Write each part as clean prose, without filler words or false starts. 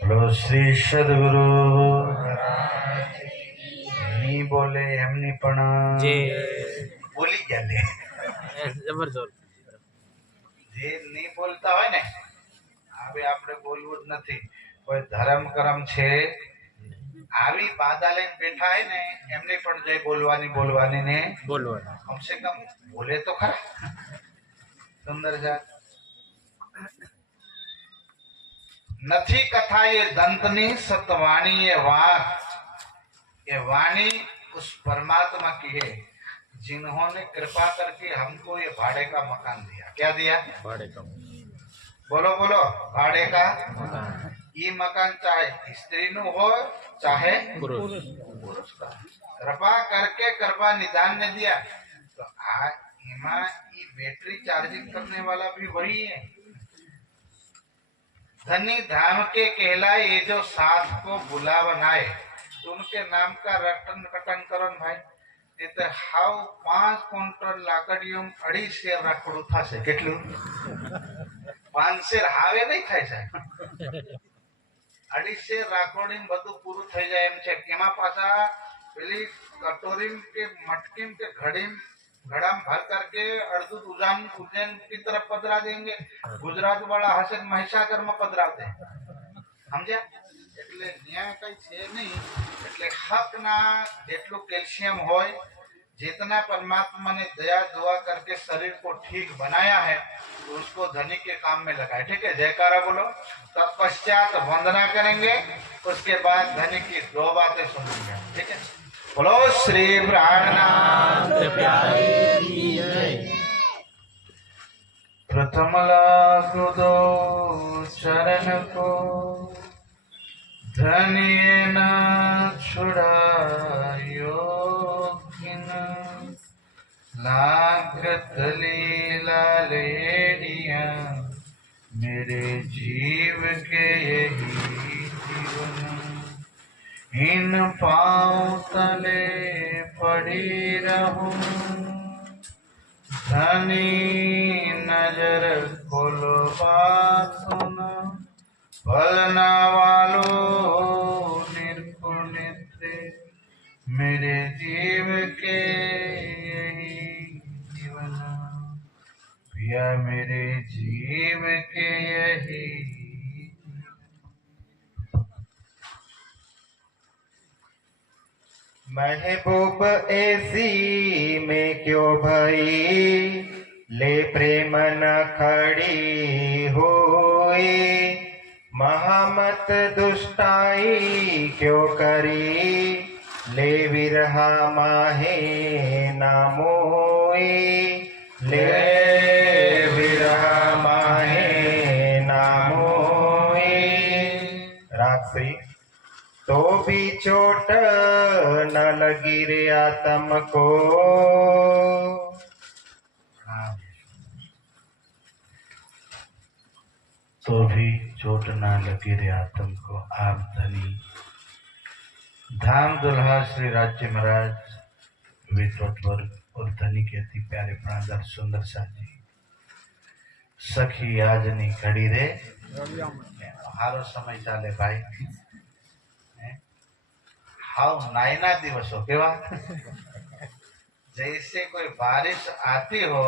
બોલો શ્રી સદગુરુ ની બોલે એમની પણ જે બોલી ગયા લે જબરદસ્ત જે નહીં બોલતા હોય ને હવે આપણે બોલવું જ નથી. કોઈ ધર્મ કરમ છે આવી બાધા લઈને બેઠા હોય ને એમની પણ જય બોલવાની ને બોલવાનું કમસે કમ બોલે તો ખરા. સુંદર જાત નથી कथा ये दंतनी सतवाणी ये वाक ये वाणी उस परमात्मा की है जिन्होंने कृपा करके हमको ये भाड़े का मकान दिया. क्या दिया? भाड़े का बोलो बोलो भाड़े का मकान ये मकान चाहे स्त्री नु हो चाहे पुरुष पुरुष का कृपा करके कृपा निदान ने दिया. तो आज इमा ये बैटरी चार्जिंग करने वाला भी वही है. धनी धाम के कहलाए ये जो साथ को बुला बनाए तो उनके नाम का रटन कटन करो भाई. नहीं तो हाउ 5 क्विंटल लाकड़ियों 2.5 શેર રાખડું થશે. કેટલું? 5 શેર હાવે નહીં થાય સાહેબ. 2.5 શેર રાખોડી બધું પૂરું થઈ જાય એમ છે. એમાં પાછા પેલી કટોરી કે મટકી के घड़ा में भर करके अर्धुत उज्जैन की तरफ पधरा देंगे. गुजरात वाला हसन महिसागर में पधराते समझ्या. એટલે ન્યાય કઈ છે નહીં. એટલે હકના જેટલું કેલ્શિયમ હોય जितना परमात्मा ने दया दुआ करके शरीर को ठीक बनाया है तो उसको धनी के काम में लगाए. ठीक है, जयकारा बोलो. तत्पश्चात वंदना करेंगे. उसके बाद धनी की 2 बातें सुनेंगे. ठीक है, बोलो श्री प्राणनाथ प्यारे की जय. प्रथम लागू दो चरण को धनी न छुड़ायो किन लागत लीला लेडिया मेरे जीव के यही जीवन. इन पाँव तले पड़ी रहूं धनी नजर खोलो बात सुनो भलना वालो निर्कुनित्र मेरे जीव के यही जीवन. पिया मेरे जीव के यही महबूब ऐसी में क्यों भई ले प्रेम न खड़ी होई महामत दुष्टाई क्यों करी ले विरहा माहे नामोई ले विरहा माहे नामोई. राक्षसी तो भी चोट न लगी रे आत्म को तो भी चोट ना लगी रे आत्म को. आप धनी धाम दुल्हा श्री राज्य महाराज विद्वत्वर और धनी के अति प्यारे प्राणदार सुंदर साजी सखी આજની ઘડી રે હારો સમય ચાલે ભાઈ. हाउ नाइना दिवसों केवा जैसे कोई बारिश आती हो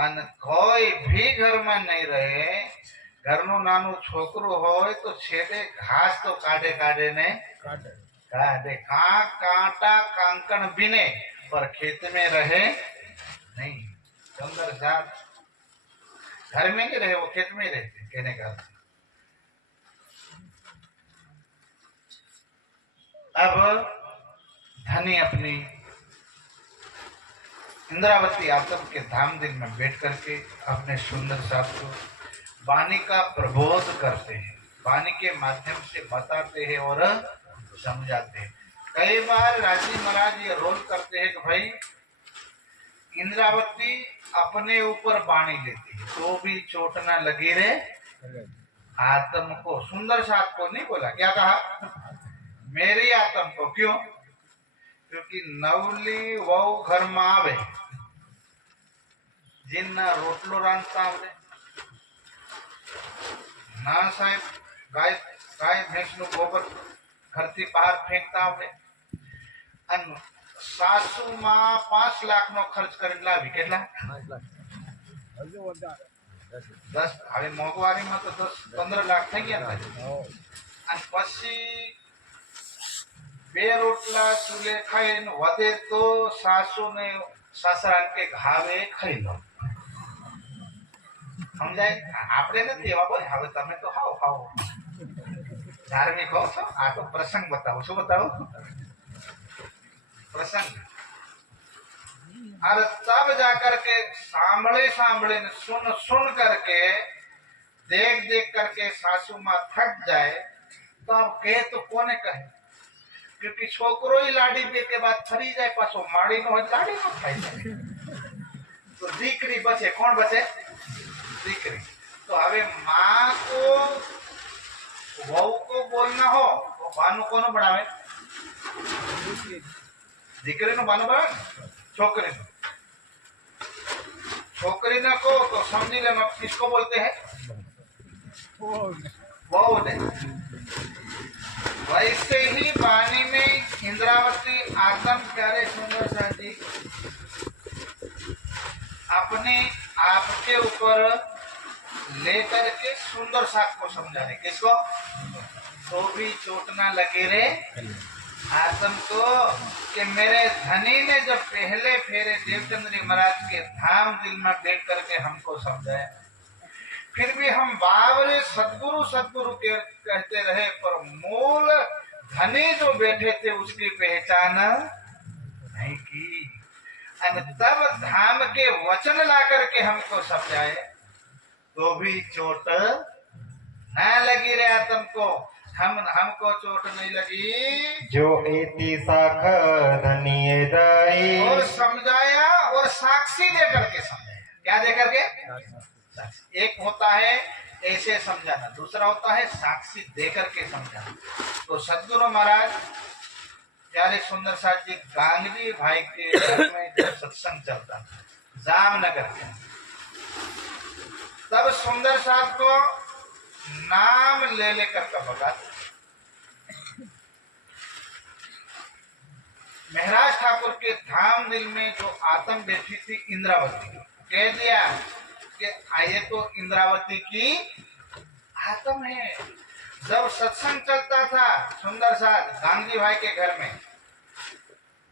और कोई भी घर में नहीं रहे. घर नु नानु छोकरू हो तो छेड़े घास तो काटे काटे ने काटे कांटा कांकण बिने पर खेत में रहे नहीं. सुंदर साथ घर में नहीं रहे वो खेत में रहते. कहने का अब धनी अपनी इंद्रावती आश्रम के धाम दिन में बैठ करके अपने सुंदर साथ को वाणी का प्रबोध करते हैं. वाणी के माध्यम से बताते हैं और समझाते हैं. कई बार राजी महाराज ये रोल करते हैं कि भाई इंद्रावती अपने ऊपर वाणी लेती है तो भी चोट ना लगी रे आत्म को. सुंदर साथ को नहीं बोला. क्या कहा? मेरी आत्म को. क्यों? क्योंकि नवली वहु घर में आवे जिन रोटलो रांधता आवड़े ના સાહેબ, ગાય ગાય ભેંસનું ગોબર ઘરથી બહાર ફેંકતા આવડે અને સાસુમાં 5 લાખનો ખર્ચ કરીને લાવી. કેટલા? 10. હવે મોંઘવારીમાં તો 10-15 લાખ થઈ ગયા ને. અને પછી 2 રોટલા ચૂલે ખાઈને વધે તો સાસુને સાસરા કે હાવે ખાઈ લો. સમજાય? આપણે નથી એવા બોલે. હવે તમે તો ખાઓ ખાઓ ધાર્મિક હો છો. આ તો પ્રસંગ બતાવો. શું બતાવો? प्रसंग. और तब जाकर के सांभले सांभले सुन सुन करके देख देख करके सासू माँ थक जाए तो अब कहे तो कोने कहे, क्योंकि छोकरो ही लाडी पे के बाद फरी जाए पाछो माड़ी नो लाडी नो खाई जाए तो दीकरी बचे. कौन बचे? दीकरी. तो हवे माँ को वहू को बोलना हो तो बानु कोनो बढ़ावे? દીકરી નો બાનો બરાબર, छोकरी छोकरी ना को तो समझी लेना किसको बोलते हैं? बहू ने. वैसे ही पानी में इंद्रावती आदम प्यारे सुंदर सा जी अपने आप के ऊपर लेकर के सुंदर साथ को समझा रहे. किसको? तो भी चोट ना लगे रे आदम को कि मेरे धनी ने जब पहले फेरे देवचंद्र महाराज के धाम दिल में देख करके हमको समझाया, फिर भी हम बावरे सदगुरु सदगुरु कहते रहे, पर मूल धनी जो बैठे थे उसकी पहचान नहीं की. और तब धाम के वचन ला करके हमको समझाए तो भी चोट न लगी रे आदम को. हमको चोट नहीं लगी. जो एती साख धनिये दाई. और समझाया और साक्षी दे करके समझाया. क्या दे करके? एक होता है ऐसे समझाना, दूसरा होता है साक्षी दे करके समझाना. तो सदगुरु महाराज प्यारे सुंदर साथ जी गांधी भाई के घर में जब सत्संग चलता जामनगर में, तब सुंदर साथ को नाम ले लेकर का बता. महाराज ठाकुर के धाम दिल में जो आत्म बैठी थी इंद्रावती, कह दिया कि आइए तो इंद्रावती की आत्म है. जब सत्संग चलता था सुंदर साथ गांधी भाई के घर में,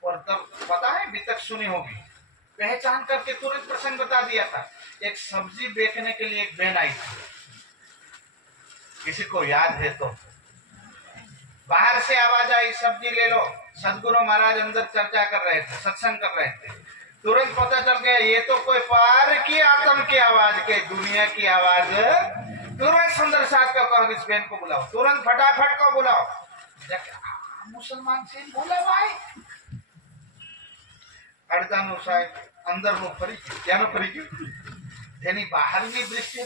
और तब पता है बीतक सुनी होगी, पहचान करके तुरंत प्रसंग बता दिया था. एक सब्जी बेचने के लिए एक बहन आई थी, किसी को याद है तो बाहर से आवाज आई सब्जी ले लो. सदगुरु महाराज अंदर चर्चा कर रहे थे, सत्संग कर रहे थे. तुरंत पता चल गया ये तो कोई पार की आत्म की आवाज के दुनिया की आवाज. तुरंत सुंदर साथ का कहो इस बहन को बुलाओ, तुरंत फटाफट को बुलाओ. मुसलमान से बोला भाई અડતાનું સાહેબ અંદરનું ફરી ગયું. ક્યાંનું ફરી ગયું? એની બહારની દ્રષ્ટિએ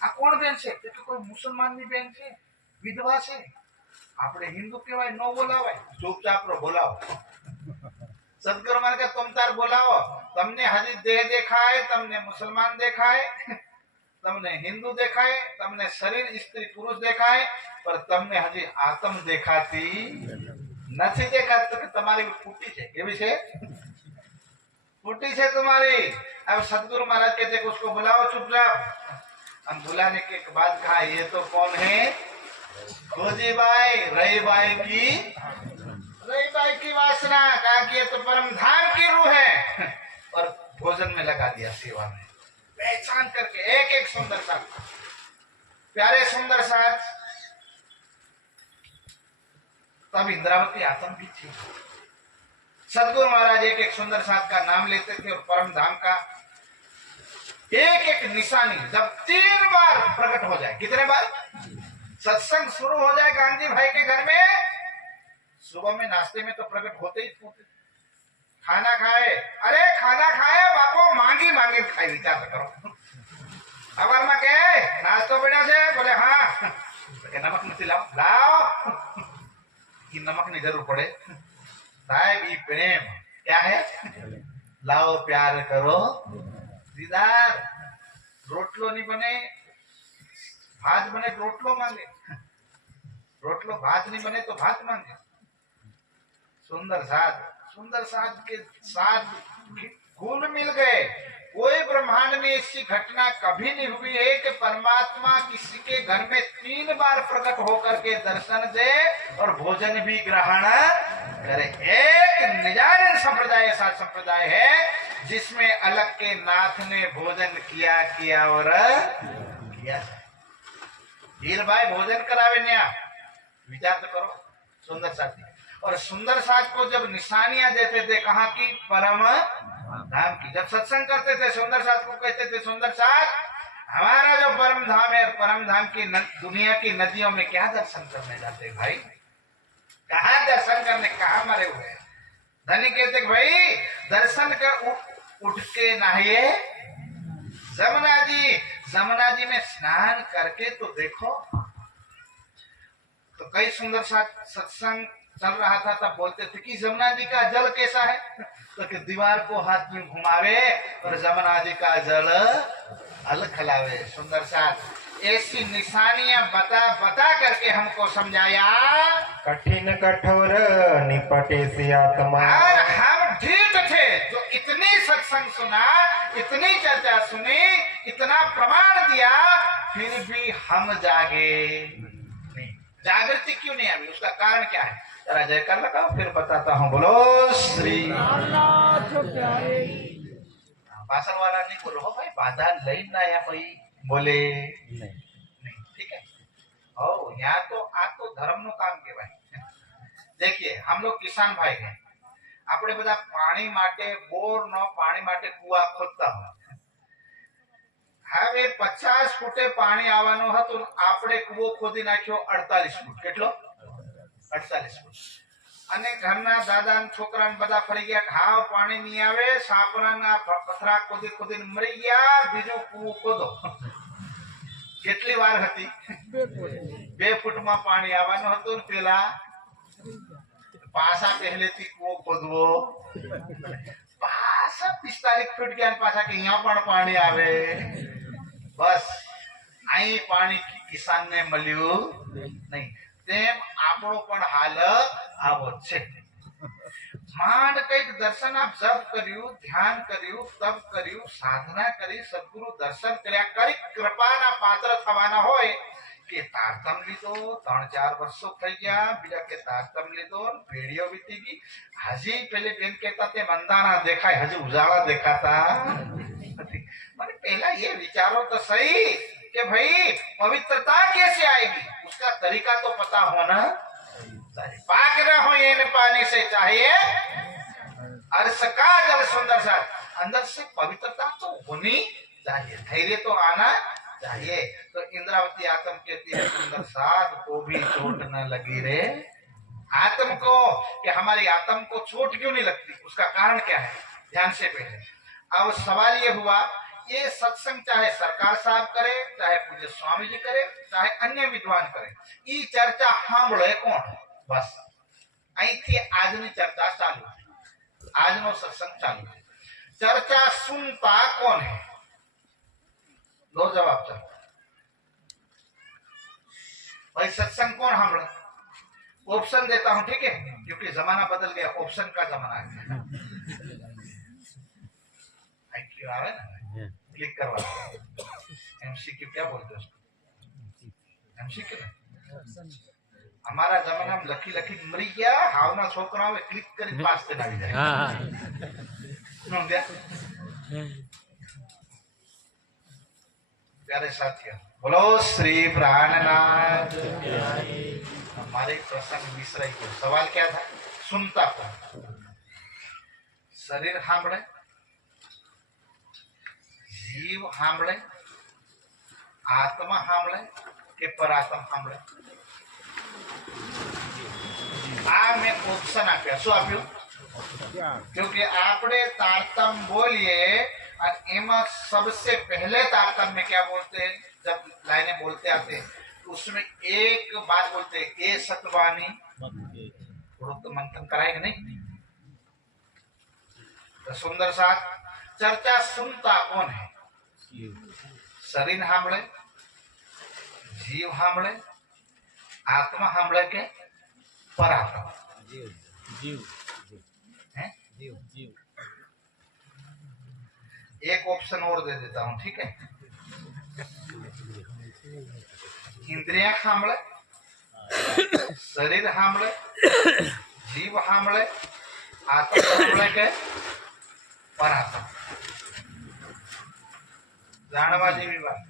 આ કોણ બેન છે? કે કોઈ મુસલમાનની બેન છે, વિધવા છે. આપણે હિન્દુ કહેવાય, ન બોલાવાય. ચૂપચાપ રો બોલાવો. સદગુરુ મારે કે तुम तार બોલાવો. તમને હજી દેહ દેખાય, તમને મુસલમાન દેખાય, તમને હિન્દુ દેખાય, તમને શરીર સ્ત્રી પુરુષ દેખાય, પર તમને હજી આત્મ દેખાતી નથી. દેખાતી તો કે તમારી ફૂટી છે. કેવી છે? फूटी से तुम्हारी. अब सदगुरु महाराज कहते हैं उसको बुलाओ चुपचाप. हम बुलाने के बाद कहा ये तो कौन है? खोजी बाई रही बाई की वासना. कहा कि ये तो परम धाम की रूह है. और भोजन में लगा दिया, सेवा में. पहचान करके एक एक सुंदर साथ, प्यारे सुंदर साथ. तब इंद्रावती आत्म भी थी. सदगुरु महाराज एक एक सुंदर साथ का नाम लेते थे और परम धाम का एक एक निशानी जब 3 बार प्रकट हो जाए. कितने बार? सत्संग शुरू हो जाए गांधी भाई के घर में, सुबह में नाश्ते में तो प्रकट होते ही होते. खाना खाए, अरे खाना खाए बापो, मांगी मांगी खाई. विचार करो. अवर में के नाश्तो बन्यो छे? बोले हाँ. नमक नहीं लाओ. लाओ. नमक नहीं जरूर पड़े साहेब. ये प्रेम क्या है? लाओ प्यार करो दीदार. रोटलो नहीं बने, भात बने तो रोटलो मांगे, रोटलो भात नहीं बने तो भात मांगे। सुंदर साध के साथ गुण मिल गए। कोई ब्रह्मांड में ऐसी घटना कभी नहीं हुई है कि परमात्मा किसी के घर में 3 बार प्रकट होकर के दर्शन दे और भोजन भी ग्रहण करे। एक निजानंद संप्रदाय ऐसा संप्रदाय है जिसमें अलग के नाथ ने भोजन किया और किया। वीर भाई भोजन करावे न्या, विचार तो करो। सुंदर साथी और सुंदर साथ को जब निशानियां देते थे कहाँ की, परम धाम की। जब सत्संग करते थे सुंदर साथ को कहते थे, सुंदर साथ हमारा जो परम धाम है, परम धाम की दुनिया की नदियों में क्या दर्शन करने जाते भाई, कहाँ दर्शन करने, कहाँ मरे हुए हैं। धनी कहते भाई दर्शन कर उठ के नहाइए जमुना जी में स्नान करके तो देखो। तो कई सुंदर साथ सत्संग चल रहा था तब बोलते थे कि जमुना जी का जल कैसा है, तो कि दीवार को हाथ में घुमावे और जमुना जी का जल हल खिलावे। सुंदर साथ ऐसी निशानियां बता करके हमको समझाया। कठिन कठोर निपटे से आत्मा। और हम ढीठ थे जो इतनी सत्संग सुना, इतनी चर्चा सुनी, इतना प्रमाण दिया, फिर भी हम जागे नहीं। जागृति क्यों नहीं आई, उसका कारण क्या है, जरा जयकार लगाओ फिर बताता हूँ। बोलो श्री भाषण वाला नहीं बोलो हो भाई, बाधा लई ना या कोई बोले नहीं, ठीक है। ओ यहाँ तो धर्म નું કામ કહેવાય। देखिए हम लोग किसान भाई हैं, આપણે બધા પાણી માટે બોર નો પાણી માટે કુવા ખોદતા હોય। હવે 50 ફૂટે પાણી આવવાનું હતું, આપણે કુવો ખોદી નાખ્યો 48 ફૂટ। કેટલો? 48 ફૂટ। અને ઘરના દાદા ને છોકરા ને બધા ફરી ગયા, હાવ પાણી નહીં આવે, સાપરાના પથરા ખોદીને મરી ગયા, બીજો કુવો ખોદો। કેટલી વાર હતી? 2 ફૂટમાં પાણી આવવાનું હતું ને પેલા પાછા પહેલેથી કુવો ખોદવો, પાછા 45 ફૂટ ગયા પાછા કે અહીંયા પણ પાણી આવે। બસ અહીં પાણી કિસાનને મળ્યું નહીં। તેમ આપણો પણ હાલ આવો છે। માંડ કઈક દર્શન આપ જપ કર્યું, ધ્યાન કર્યું, તપ કર્યું, સાધના કરી, સદગુરુ દર્શન કર્યા કરી કૃપાના પાત્ર થવાના હોય કે તારતમ લીધો, 3-4 વર્ષો થઈ ગયા, બીજા કે તારતમ લીધો, પેઢીઓ વીતી ગઈ, હજી પેલે બેન કહેતા તે મંદાના દેખાય, હજી ઉજાળા દેખાતા નથી। મને પહેલા ये विचारो तो सही कि भाई पवित्रता कैसे आएगी, उसका तरीका तो पता होना चाहिए। पाक न हो ये पानी से चाहिए अर्श का जल। सुंदर सा अंदर से पवित्रता तो होनी चाहिए, धैर्य तो आना चाहिए। तो इंद्रावती आत्म कहती है सुंदर साथ को भी चोट न लगी रे। आत्म को कि हमारी आत्म को चोट क्यों नहीं लगती, उसका कारण क्या है, ध्यान से पहले। अब सवाल ये हुआ, ये सत्संग चाहे सरकार साहब करे, चाहे पूज्य स्वामी जी करे, चाहे अन्य विद्वान करे, ये चर्चा सांभळे कोण? बस अहीं थी आजनी चर्चा चालू है, આજનો સત્સંગ ચાલુ है। चर्चा सुनता कौन है? दो जवाब चलो भाई। सत्संग कौन सांभळे? ऑप्शन देता हूं, ठीक है, क्योंकि जमाना बदल गया, ऑप्शन का जमाना है। आईक्यू आवे ना, क्लिक करवा। एमसीक्यू क्या बोलते हो उसको? एमसीक्यू ना, हमारा जमाना में लखी लखी मरी गया, हावना छोकरा में क्लिक करी पास से આવી જાય। नो दिया प्यारे साथियों, बोलो श्री प्राणनाथ। हमारे प्रसंग विसराई को सवाल क्या था? सुनता कौन? शरीर सांभळे, जीव सांभळे, आत्मा सांभळे के परात्मा सांभळे? આ મેં ઓપ્શન આપ્યા। શું આપ્યું? क्योंकि आपने तारतम बोलिए और एमा सबसे पहले तारतम में क्या बोलते हैं, जब लाइनें बोलते आते हैं तो उसमें एक बात बोलते हैं, ए सतवानी। तो मंथन कराएंगे नहीं? तो सुंदर साथ चर्चा सुनता कौन है? शरीर सांभळे, जीव हामड़े आत्मा हामड़े के परात्मा जीव जीव है। जीव जीव एक ऑप्शन और दे देता हूं, ठीक है। इंद्रियां हामड़े, शरीर हामड़े, जीव हामड़े, आत्मा हामड़े के परात्मा जानवा जेवी बात।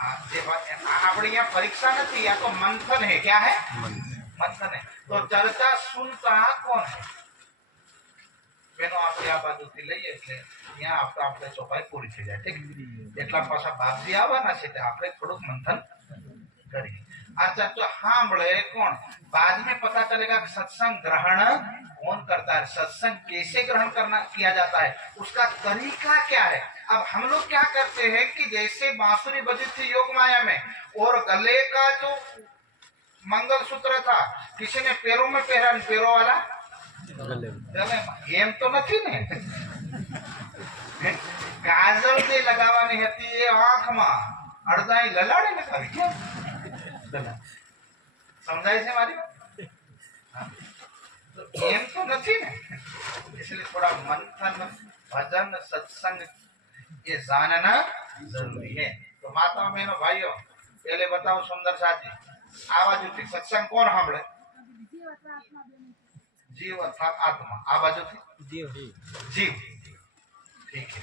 આપણે यहाँ परीक्षा नहीं, या तो मंथन है। क्या है? मंथन है। तो चर्चा सुनता कौन है? बेनो आप आ बाजूથી લઈએ એટલે ત્યાં આપણે ચોપાઈ પૂરી થઈ જાય, ઠીક। એટલા પાછા બાપજી આવવાના છે એટલે આપણે થોડુંક મંથન કરીએ। अच्छा, तो हांबड़े कौन? बाद में पता चलेगा कि सत्संग ग्रहण कौन करता है, सत्संग कैसे ग्रहण करना किया जाता है, उसका तरीका क्या है। अब हम लोग क्या करते हैं कि जैसे बांसुरी बजी थी योग माया में और गले का जो मंगलसूत्र था किसी ने पैरों में पहरा, पैरों वाला गले में, एम तो नहीं ने। काजल से लगावानी हती ये आंख में, अड़धाई ललाड़े में करी क्या समझाए से मारी। तो एम तो नहीं ने, इसलिए थोड़ा मंथन भजन सत्संग ये जानना जरूरी है। तो माता बहनों भाइयों, पहले बताओ सुंदर साथी, आवाज उठी सत्संग कौन सामने? जीव अर्थात आत्मा। आवाज उठी जीव जीव, ठीक है।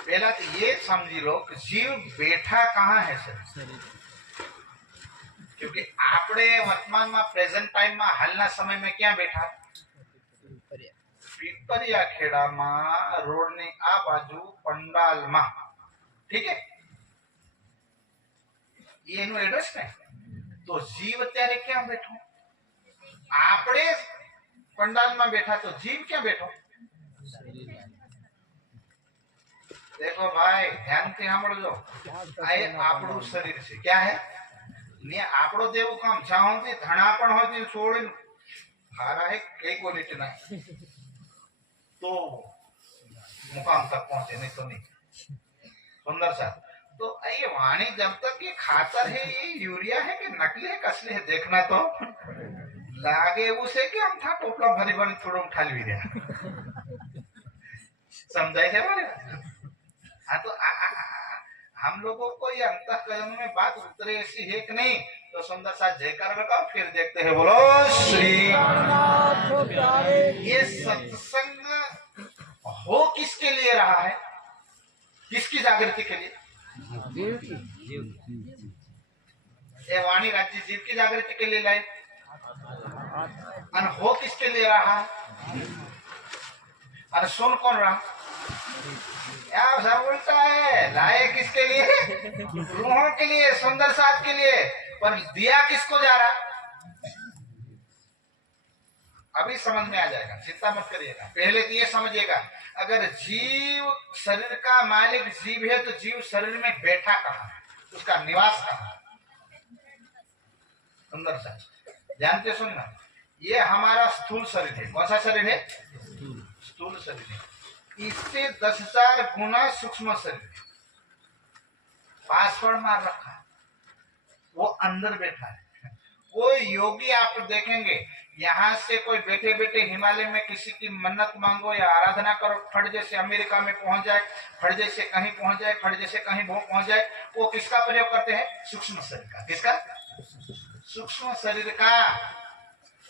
पहला तो ये समझी लो कि जीव बैठा कहाँ है सर, क्योंकि आपने वर्तमान में प्रेजेंट टाइम में हालना समय में क्या बैठा? पीपरिया खेड़ा में रोड ने आ बाजू पंडाल में, ठीक है। ये नो एड्रेस ने। तो जीव त्यारे क्या बैठो? आपने पंडाल में बैठा तो जीव क्या बैठो? देखो भाई ध्यान से सामझो, आए आपड़ू शरीर से क्या है ने आपड़ो जेवू काम चाहोती धनापण होती छोड़ी हारा है कई क्वालिटी ना तो मुकाम तक पहुंचे, नहीं तो नहीं। सुंदर सा। तो ये वाणी जब तक ये खातर है, ये यूरिया है कि नकली है कसली है देखना तो लागे उसे कि हम था टोपला भरी भरी थोड़ा उठा ली रहे। समझाए थे बोले। हाँ तो हम लोगों को ये अंतःकरण में बात उतरे ऐसी है कि नहीं। तो सुंदर सा जयकार लगाओ, फिर देखते हैं। बोलो श्री। ये सत्संग हो किसके लिए रहा है? किसकी जागृति के लिए? ये वाणी राज्य जीव की जागृति के लिए लाए। और हो किसके लिए रहा? और सुन कौन रहा? यार सब उल्टा है। लाए किसके लिए? रूहों के लिए, सुंदर साथ के लिए। पर दिया किसको जा रहा? अभी समझ में आ जाएगा, चिंता मत करिएगा। पहले तो ये समझिएगा, अगर जीव शरीर का मालिक जीव है तो जीव शरीर में बैठा कहाँ है, उसका निवास कहाँ है? सुंदर सा जानते सुनना, ये हमारा स्थूल शरीर है। कौन सा शरीर है? स्थूल शरीर है। इससे 10,000 गुना सूक्ष्म शरीर है। पासवर्ड मार रखा है, वो अंदर बैठा है। कोई योगी आप देखेंगे यहाँ से कोई बैठे बैठे हिमालय में किसी की मन्नत मांगो या आराधना करो, फट जैसे अमेरिका में पहुंच जाए, फट जैसे कहीं पहुंच जाए, फट जैसे कहीं पहुंच जाए, वो किसका प्रयोग करते हैं? सूक्ष्म शरीर का। किसका? सूक्ष्म शरीर का।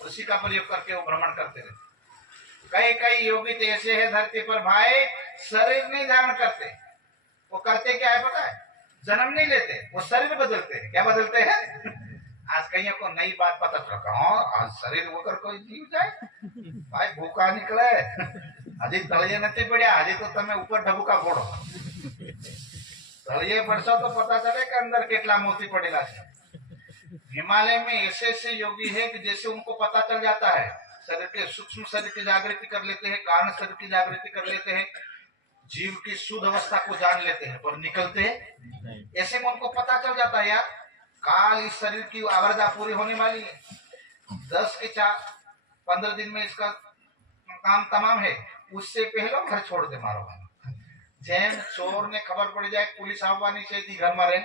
उसी का प्रयोग करके वो भ्रमण करते रहते। कई कई योगी तो ऐसे है धरती पर भाई, शरीर नहीं धारण करते। वो करते क्या है पता है? जन्म नहीं लेते, वो शरीर बदलते हैं। क्या बदलते हैं? आज कहीं को नई बात पता चला, हाँ आज शरीर होकर कोई जीव जाए भाई, भूखा निकले हजी तलिए नहीं पड़ा, हजी तो तमे ऊपर ढबुका फोड़ो, तलिए पड़शो तो पता चले कि अंदर केटला मोती पड़ेला है। हिमालय में ऐसे ऐसे योगी है कि जैसे उनको पता चल जाता है, शरीर के सूक्ष्म शरीर की जागृति कर लेते हैं, कारण शरीर की जागृति कर लेते हैं, जीव की शुद्ध अवस्था को जान लेते हैं, पर निकलते हैं ऐसे में उनको पता चल जाता है यार काल इस शरीर की आवरदा पूरी होने वाली है, 10 के 15 दिन में इसका काम तमाम है, उससे पहले घर छोड़ दे मारो भाई। જેમ ચોર ને ખબર પડી જાય પોલીસ આવવાની છે તી ઘરમાં રહે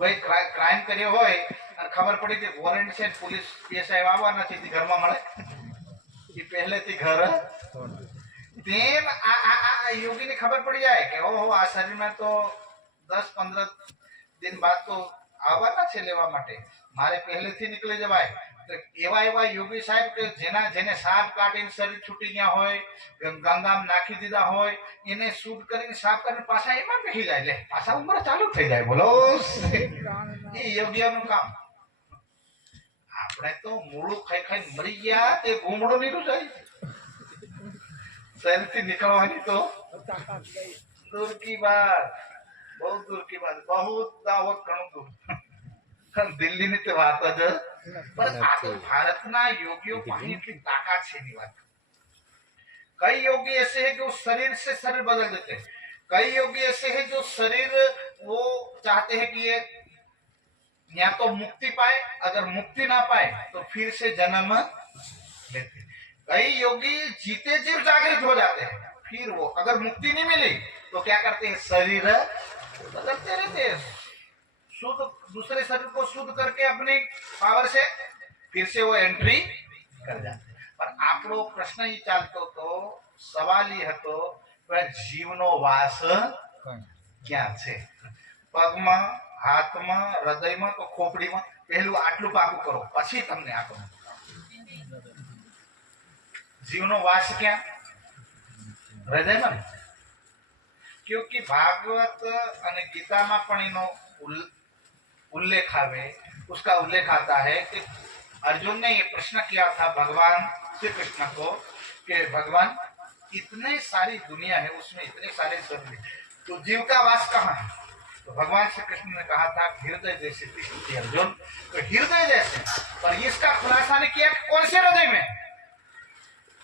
ભાઈ ક્રાઇમ કર્યો હોય અને ખબર પડી કે વોરંટ છે પોલીસ પીએસઆઈ આવવાના છે તી ઘરમાં મળે એ પહેલેથી ઘર તેમ આ યોગી ને ખબર પડી જાય કે ઓહો આ શરીરમાં તો 10-15 दिन बाद तो આવવાના છે લેવા માટે મારે પહેલેથી નીકળી જવાય તો એવા યોગી સાહેબ કે જેને સાપ કાઢીને શરીર છૂટી ગયા હોય ગંગામાં નાખી દીધા હોય એને શૂટ કરીને સાફ કરીને પાછા એમાં બેસી જાય લે પાછા ઉંમર ચાલુ થઈ જાય બોલો એ યોગીઓનું કામ આપણે તો મૂળું ખાઈ ખાઈ મરી ગયા તે ઘૂમડો નીકળું જાય શરીરથી નીકળવાની તો दूर की बात बहुत दूर की बात बहुत दावत ઘણું દૂર દિલ્હી ની તો વાત જ પણ આ તો ભારતના યોગીઓ પાસે એટલી તાકાત છે ની વાત कई योगी ऐसे हैं कि उस शरीर से शरीर बदल देते हैं कई योगी ऐसे हैं जो शरीर वो चाहते हैं कि ये या तो मुक्ति पाए अगर मुक्ति ना पाए तो फिर से जन्म लेते कई योगी जीते जी जागृत हो जाते हैं फिर वो अगर मुक्ति नहीं मिली तो क्या करते हैं शरीर बदलते रहते हैं शुद्ध दूसरे शरीर को शुद्ध करके अपनी पावर से फिर से वो एंट्री कर जाते पर આપણો પ્રશ્ન એ ચાલતો તો સવાલ એ હતો કે જીવનો વાસ ક્યાં છે પગમાં હાથમાં હૃદયમાં તો ખોપડીમાં પહેલું આટલું પાકું કરો પછી તમને આપો જીવનો વાસ ક્યાં હૃદયમાં क्योंकि भागवत અને ગીતામાં પણ એનો उल्लेख आवे उसका उल्लेख आता है कि अर्जुन ने ये प्रश्न किया था भगवान श्री कृष्ण को कि भगवान इतने सारी दुनिया है उसमें इतने सारे शरीर तो जीव का वास कहाँ है तो भगवान श्री कृष्ण ने कहा था हृदय जैसे स्थिति अर्जुन तो हृदय जैसे पर इसका खुलासा ने किया कौन से हृदय में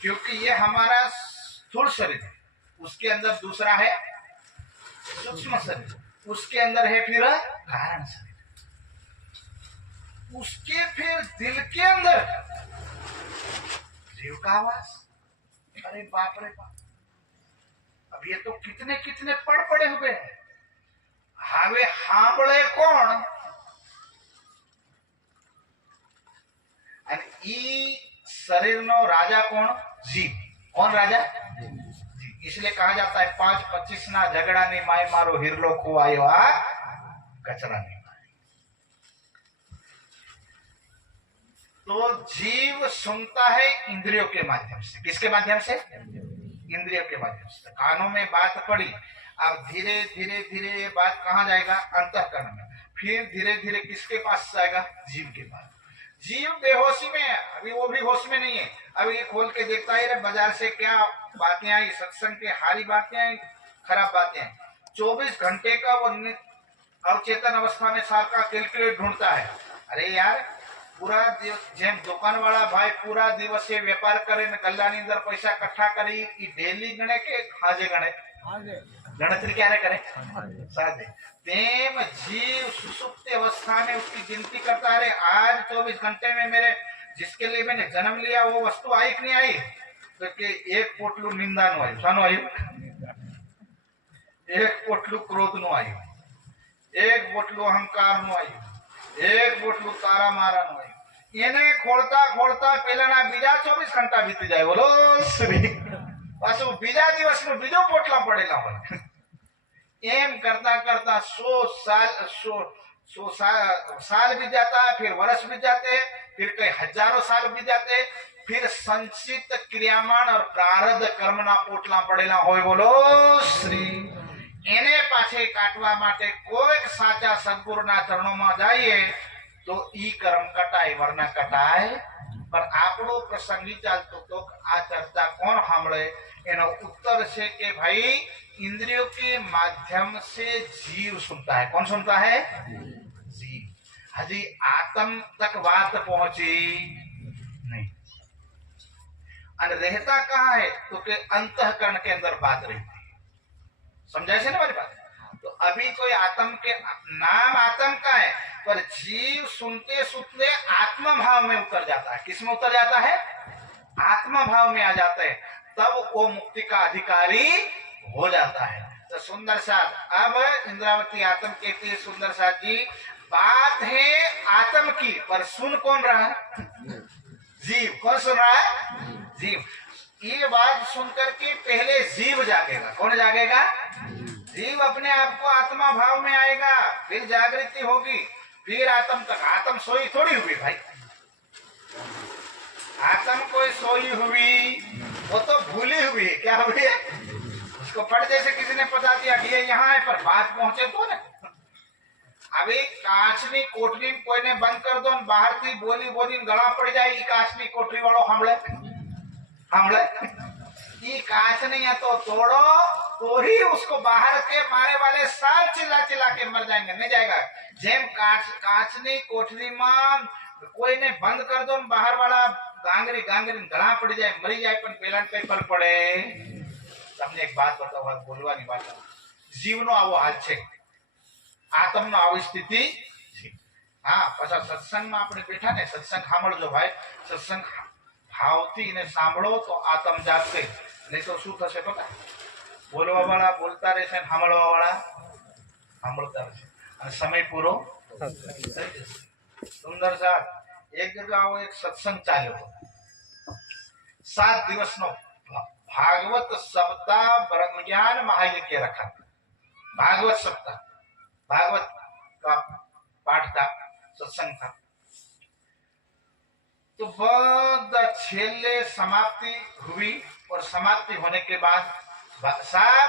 क्योंकि ये हमारा स्थूल शरीर है उसके अंदर दूसरा है सूक्ष्म शरीर उसके अंदर है फिर कारण शरीर उसके फिर दिल के अंदर जीव का आवाज अरे बाप रे बाप अब ये तो कितने कितने पड़े हुए हैं हावे हांबळे कोण અને ઈ શરીરનો રાજા કોણ જીવ કોણ રાજા જીવ इसलिए कहा जाता है 5-25 ना झगड़ा नहीं माय मारो हिरलो खुआयो आ कचरा नहीं तो जीव सुनता है इंद्रियों के माध्यम से किसके माध्यम से इंद्रियों के माध्यम से कानों में बात पड़ी अब धीरे धीरे धीरे ये बात कहाँ जाएगा अंतःकरण में फिर धीरे धीरे किसके पास जाएगा जीव के पास जीव बेहोशी में है अभी वो भी होश में नहीं है अभी ये खोल के देखता है बाजार से क्या बातें आई सत्संग की हारी बातें आई खराब बातें आई 24 घंटे का वो अवचेतन अवस्था में सार का कैलकुलेट ढूंढता है अरे यार पूरा जेम दुकान वाला भाई पूरा दिवस ये व्यापार करे ने कल्याणी अंदर पैसा इकट्ठा करी डेली गणे के हाजे गणे गणतरी क्यारे करे साधे तेम जीव सुसुप्त अवस्था में उसकी गिनती करता है आज 24 घंटे में मेरे जिसके लिए मैंने जन्म लिया वो वस्तु आई कि नहीं आई तो कि एक पोटलू निंदा नु आयु सानु आयु एक पोटलू क्रोध नु आयु एक पोटलू अहंकार नु आयु एक बोटलू तारा मारा नु आयु એને ખોળતા ખોળતા પેલાના બીજા 24 ઘંટા વીતી જાય બોલો શ્રી પાછું બીજા દિવસનું બીજો પોટલા પડેલા હોય એમ કરતા करता 100 साल बीत जाता है फिर वर्ष बीत जाते हैं फिर कई हजारों साल बीत जाते हैं फिर संचित क्रियामान और प्रारब्ध कर्मना पोटला पड़ेला होय बोलो श्री એને પાછે કાટવા માટે કોઈ સાચા સદગુરુના ચરણોમાં જઈએ તો ઈ કર્મ કટાય વરના કટાય પર આપણો પ્રસંગ ઈ ચાલતો તો આ ચર્ચા કોણ સાંભળે એનો ઉત્તર છે કે ભાઈ इंद्रियों के माध्यम से जीव सुनता है कौन सुनता है जीव हजी आत्म तक बात पहुंची नहीं और रहता कहाँ है तो के अंतःकरण के अंदर बात रहती समझाए से ना हमारी बात तो अभी कोई आत्म के नाम आत्म का है पर जीव सुनते सुनते आत्म भाव में उतर जाता है किस में उतर जाता है आत्म भाव में आ जाता है तब वो मुक्ति का अधिकारी हो जाता है। तो सुंदर साथ अब इंद्रावती आत्म कहती है, सुंदर साथ जी बात है आत्म की, पर सुन कौन रहा है? जीव। कौन सुन रहा है? जीव। ये बात सुनकर के पहले जीव जागेगा। कौन जागेगा? जीव अपने आप को आत्मा भाव में आएगा, फिर जागृति होगी, फिर आत्म तक। आत्म सोई थोड़ी हुई भाई, आत्म कोई सोई हुई, वो तो भूली हुई। क्या हुई है? उसको फट जैसे किसी ने बता दिया कि ये यहाँ है, पर बात पहुंचे तो ना। अभी कांचनी कोठरी कोई ने बंद कर दो, बाहर थी बोली बोली गला पड़ जाए, कांचनी कोठरी वालों हमले हमले ये कांच नहीं है तो तोड़ो, तो ही उसको बाहर के मारे वाले साल चिल्ला चिल्ला के मर जाएंगे। नहीं जाएगा। जेम कांचनी कोठरी में कोई ने बंद कर दो, बाहर वाला गांगरी गांगरी गला पड़ जाए, मरी जाए, पर पेला पे फल पड़े। તમને એક વાત બતાવવા બોલવાની વાત, જીવનો આવો હાલ છે, આત્મનો આવી સ્થિતિ છે। હા, પાછા સત્સંગમાં આપણે બેઠા ને, સત્સંગ સાંભળજો ભાઈ, સત્સંગ ભાવથી એને સાંભળો તો આત્મ જાગશે, નહીં તો શું થશે પતા? બોલવા વાળા બોલતા રહેશે, સાંભળવા વાળા સાંભળતા રહેશે, અને સમય પૂરો થઈ જશે। સુંદર સાહેબ એક જગ્યા આવો એક સત્સંગ ચાલ્યો, 7 દિવસનો भागवत सप्ताह ब्रह्म ज्ञान महायज्ञ रखा। भागवत सप्ताह, भागवत का पाठ था, सत्संग था। तो बहुत छेले समाप्ति हुई, और समाप्ति होने के बाद सब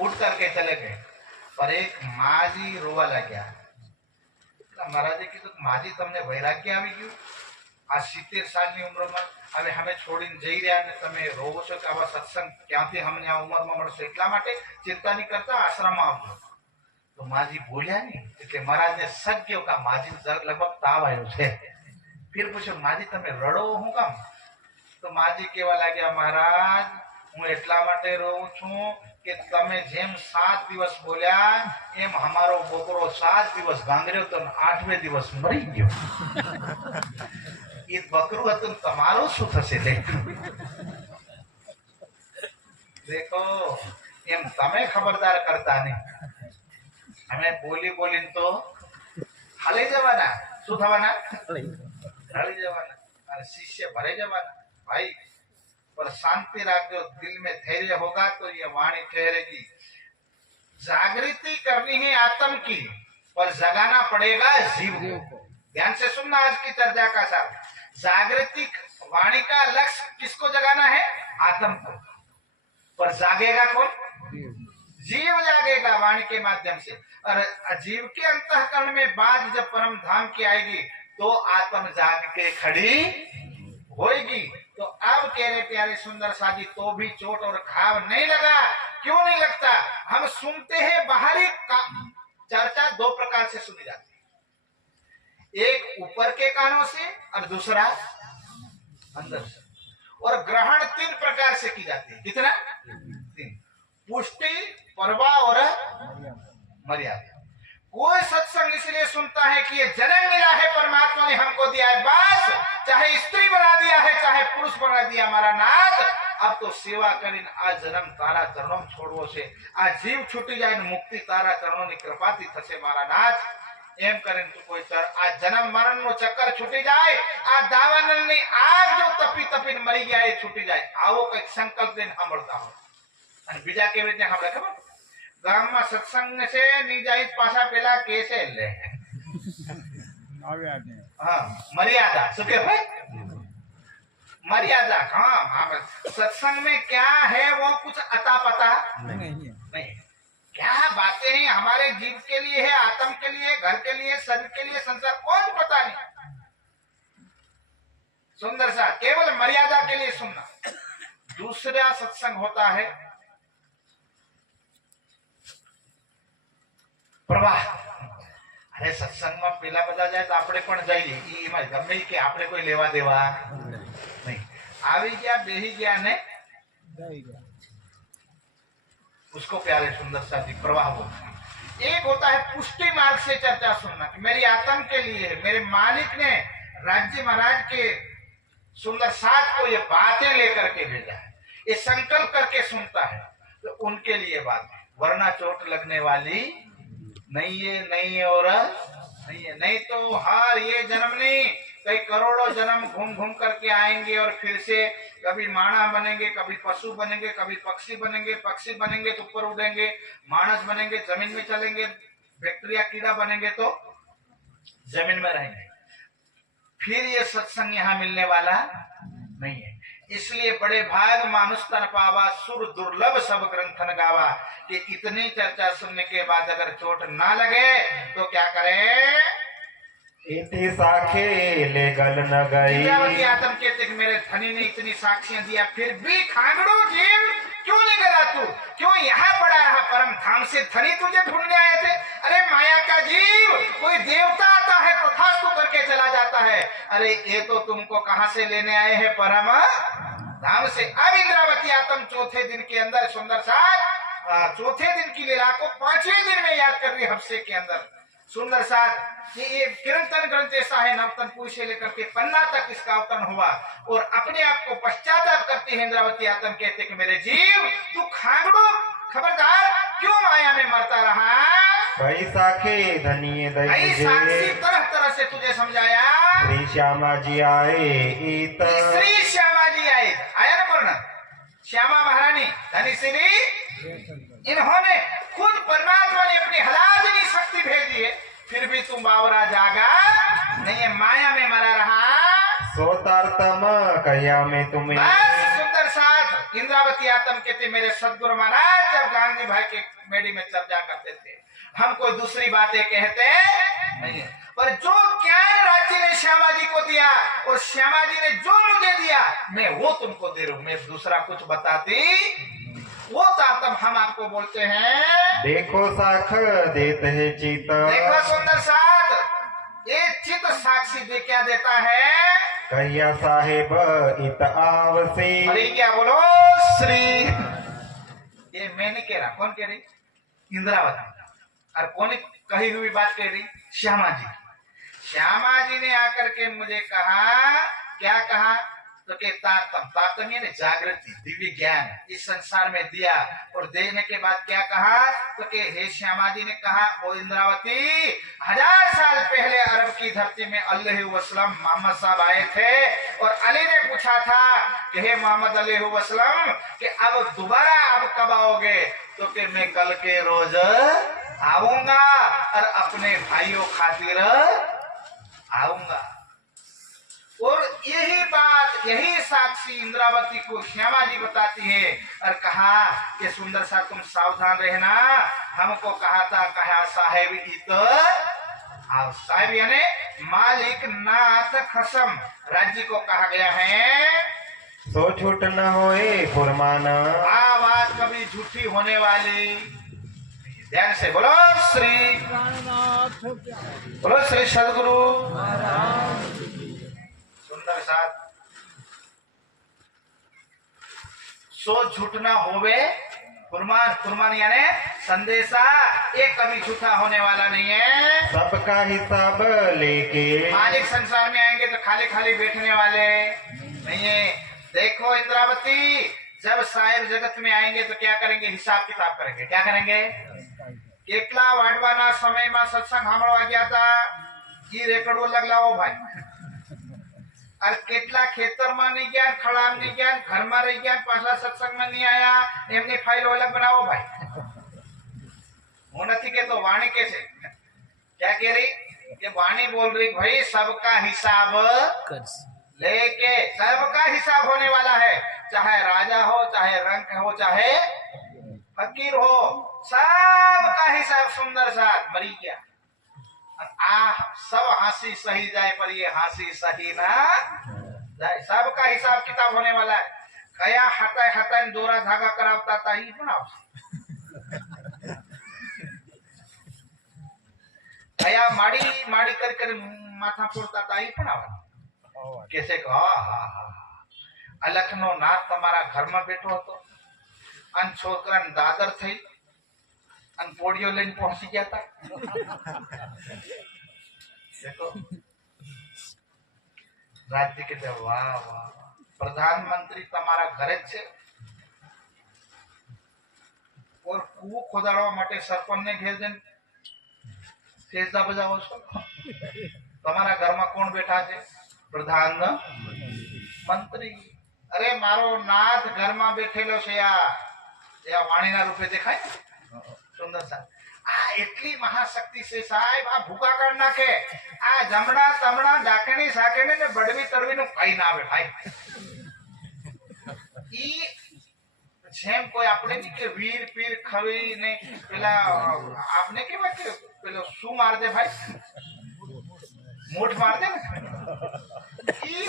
उठ करके चले गए, पर एक माजी रोवा लग गया। महाराज की तो माजी तमने वैराग्य આવી ગયું આ 70 સાલની ઉંમરમાં, હવે અમે છોડીને જઈ રહ્યા ને તમે રોવો છો કે આવા સત્સંગ ક્યાંથી અમને આ ઉંમરમાં મળશે, એટલા માટે ચિંતા નહીં કરતા, આશ્રમમાં આવજો। તો માજી બોલ્યા નહીં, એટલે મહારાજને સજ ગયો કે માજી લગભગ તાવ આવ્યો છે। ફિર પૂછ્યું માજી તમે રડો હું કામ? તો માજી કહેવા લાગ્યા, મહારાજ હું એટલા માટે રોઉં છું કે તમે જેમ 7 દિવસ બોલ્યા એમ અમારો બોકરો 7 દિવસ ગાંગર્યો તો 8મે દિવસ મરી ગયો। ये बकरू હતું તમારું શું થશે? देखो એમ તમે ખબરદાર કરતા નહીં, અમે બોલી બોલીને તો હાલી જવાના। શું થવાના? હાલી જવાના, અને શિષ્ય ભરે જવાના भाई। पर शांति रखो, दिल में धैर्य होगा तो ये वाणी ठहरेगी। जागृति करनी है आत्म की, पर जगाना पड़ेगा जीव को। ध्यान से सुनना आज की चर्चा का साथ। जागृति वाणी का लक्ष्य किसको जगाना है? आत्म को। पर जागेगा कौन? जीव जागेगा वाणी के माध्यम से। और जीव के अंतःकरण में बात जब परम धाम की आएगी तो आत्म जाग के खड़ी होएगी। तो अब कह रहे प्यारे सुंदर साजी, तो भी चोट और घाव नहीं लगा। क्यों नहीं लगता? हम सुनते हैं बाहरी चर्चा 2 प्रकार से सुनी जाती है, एक ऊपर के कानों से और दूसरा अंदर से। और ग्रहण 3 प्रकार से की जाती है। कितना? 3। पुष्टि, परवाह और मर्यादा। कोई सत्संग इसलिए सुनता है कि ये जन्म मिला है, परमात्मा ने हमको दिया है, बस चाहे स्त्री बना दिया है चाहे पुरुष बना दिया हमारा नाथ, अब तो सेवा કરીને આ જન્મ તારા ચરણોમાં છોડવો છે। આ જીવ છૂટી જાય ને મુક્તિ તારા ચરણોની કૃપાથી થશે મારા નાથ। એમ કરીને તું કોઈ આ જન્મ મરણનો ચક્કર છૂટી જાય, આ દાવાનળની આગ જો તપી તપીને મરી ગયા એ છૂટી જાય। આવો કંઈક સંકલ્પ લઈને સાંભળતા હોય। અને બીજા કેવી રીતે સાંભળે ખબર? ગામમાં સત્સંગ છે ની જાય પાછા પેલા કેસે લે हाँ मर्यादा। શું કહેવાય? मर्यादा। हाँ, सत्संग में क्या है वो कुछ अता पता नहीं। क्या बातें हैं हमारे जीव के लिए है, आत्म के लिए, घर के लिए, शरीर के लिए, संसार, कौन पता नहीं। सुंदर सा केवल मर्यादा के लिए सुनना। दूसरा सत्संग होता है प्रवाह। अरे सत्संग में पेला बता जाए तो આપણે પણ જઈએ, એમાં ગમે કે આપણે કોઈ લેવા દેવા नहीं। આવી ગયા બેહી ગયા ને उसको प्यारे सुंदर सा जी प्रवाह बोलते हैं। एक होता है पुष्टि मार्ग से चर्चा सुनना कि मेरी आत्म के लिए है, मेरे मालिक ने राज्य महाराज के सुंदर साथ को ये बातें लेकर के भेजा है। ये संकल्प करके सुनता है तो उनके लिए बात है, वरना चोट लगने वाली नहीं है, नहीं है और नहीं है। नहीं तो हर ये जन्म नहीं, कई करोड़ों जन्म घूम घूम करके आएंगे और फिर से कभी मानव बनेंगे, कभी पशु बनेंगे, कभी पक्षी बनेंगे, पक्षी बनेंगे तो ऊपर उड़ेंगे, मानस बनेंगे जमीन में चलेंगे, बैक्टीरिया कीड़ा बनेंगे तो जमीन में रहेंगे। फिर ये सत्संग यहाँ मिलने वाला नहीं है। इसलिए बड़े भाग मानुष तन पावा, सुर दुर्लभ सब ग्रंथन गावा, कि इतनी चर्चा सुनने के बाद अगर चोट ना लगे तो क्या करे? इति साखे ले गल न गई। इंद्रावती आत्म कहते कि मेरे धनी ने इतनी साक्षियां दिया फिर भी खांगड़ो जीव क्यों नहीं गला तू? क्यों यहाँ पड़ा रहा? परम धाम से धनी तुझे ढूंढने आए थे। अरे माया का जीव, कोई देवता आता है तथास्तु करके चला जाता है। अरे ये तो तुमको कहाँ से लेने आए हैं? परम धाम से। अब इंद्रावती आत्म चौथे दिन के अंदर सुंदर साथ चौथे दिन की लीला को पांचवें दिन में याद कर रही हफ्ते के अंदर। सुंदर साथ ये किरंतन ग्रंथ ऐसा है, नवतन पुरुष से लेकर के पन्ना तक इसका अवतरण हुआ और अपने आप को पश्चाताप करती है इंद्रावती आत्म। कहते कि मेरे जीव तू खांगड़ो, खबरदार, क्यों माया में मरता रहा? भाई साखे धनिये भाई साक्षी तरह तरह से तुझे समझाया। श्री श्यामा जी आए इत। श्री श्यामा जी आए, आया ना पढ़ना? श्यामा महारानी धनी श्री, इन्होंने खुद परमात्मा ने अपनी हलाजनी शक्ति भेजी है, फिर भी तुम बावरा जागा नहीं है, माया में मरा रहा। सोतार्तम कया में तुम्हें। बस सुंदर साथ इंद्रावती आत्म कहते मेरे सदगुरु महाराज जब गांधी भाई के मेडी में चर्चा करते थे, हम कोई दूसरी बातें कहते नहीं है, पर जो ज्ञान राज्य ने श्यामा जी को दिया और श्यामा जी ने जो मुझे दिया मैं वो तुमको दे रहा हूं। मैं दूसरा कुछ बताती वो तारतम हम आपको बोलते हैं। देखो साख देते है चित। देखो सुंदर साथ, ये चित साक्षी दे क्या देता है? कहिया साहेब इत आवसे। अरे क्या बोलो श्री, ये मैं नहीं कह रहा, कौन कह रही? इंद्रावती। और कौन कही हुई बात कह रही? श्यामा जी। श्यामा जी ने आकर के मुझे कहा, क्या कहा? तो के तारतम यानी जागृति, दिव्य ज्ञान इस संसार में दिया और देने के बाद क्या कहा? तो के हे श्यामा जी ने कहा, ओ इंद्रावती, 1000 साल पहले अरब की धरती में अल्लाह वसलम मोहम्मद साहब आए थे और अली ने पूछा था कि हे मोहम्मद अल्लाह वसलम कि अब दोबारा अब कब आओगे? तो के मैं कल के रोज आऊंगा और अपने भाइयों खातिर आऊंगा। और यही बात, यही साक्षी इंद्रावती को श्यामा जी बताती है और कहा कि सुंदर सा तुम सावधान रहना, हमको कहा था, कहा साहेब इत आओ। साहेब यानी मालिक नाथ खसम, राज्य को कहा गया है। सो छूट न होए फुरमाना। बात कभी झूठी होने वाली। ध्यान से बोलो श्री, बोलो श्री सदगुरु। सुंदर साथ, सो झूठ ना होवे फुरमान। फुरमान यानी संदेशा, एक कभी झूठा होने वाला नहीं है। सबका हिसाब लेके मालिक संसार में आएंगे तो खाली खाली बैठने वाले नहीं है। देखो इंद्रावती, जब साहेब जगत में आएंगे तो क्या करेंगे? हिसाब किताब करेंगे। क्या करेंगे? કેટલા વાડવાના સમયમાં સત્સંગ સાંભળવા ગયા હતા ઈ રેકર્ડો લગલાવો ભાઈ, और કેટલા ખેતરમાં નહીં ગયા, ખળામાં નહીં ગયા, ઘરમાં રહી ગયા, પાછલા સત્સંગમાં નહીં આયા, એમની ફાઇલો અલગ બનાવો ભાઈ। હું નથી કહેતો, વાણી કે છે। क्या कह रही? कि वाणी बोल रही भाई सबका हिसाब लेके, सबका हिसाब होने वाला है, चाहे राजा हो, चाहे रंक हो, चाहे फकीर हो, सबका हिसाब। सुंदर सा मरी गया, सब हंसी सही जाए पर ये हंसी सही ना जाए। सबका हिसाब किताब होने वाला है। कया हटाए हटाए दोरा धागा करावता था ही बनाओ, कया माड़ी माड़ी कर माथा फोड़ता था ही बनावा। कैसे कहा लखनो नाथ તમારા ઘરમાં બેઠો હતો અને છોકરાને દાદર થઈ અને પોડિયો લઈને પહોંચી ગયા હતા। देखो राज्य के वाह वाह, प्रधानमंत्री તમારા ઘરે જ છે और કૂવો ખોદાડવા માટે સરપંચને ઘેર જઈને સેજદા બજાવો છો. તમારા ઘરમાં કોણ બેઠા છે? પ્રધાન મંત્રી. અરે મારો નાથ ઘરમાં બેઠેલો છે. આ વાણીના રૂપે દેખાય ને સુંદર સાહેબ. આ એટલી મહાશક્તિ છે સાહેબ. આ ભૂકા કાઢ નાખે. આ જમણા તમણા ડાકણી સાકણી ને બડવી તડવીનું ખાઈ ના આવે ભાઈ. ઈ જેમ કોઈ આપણે નહીં કે વીર પીર ખવી ને પેલા આપને કેવા કે પેલો શું માર દે ભાઈ, મૂઠ માર દે ને ઈ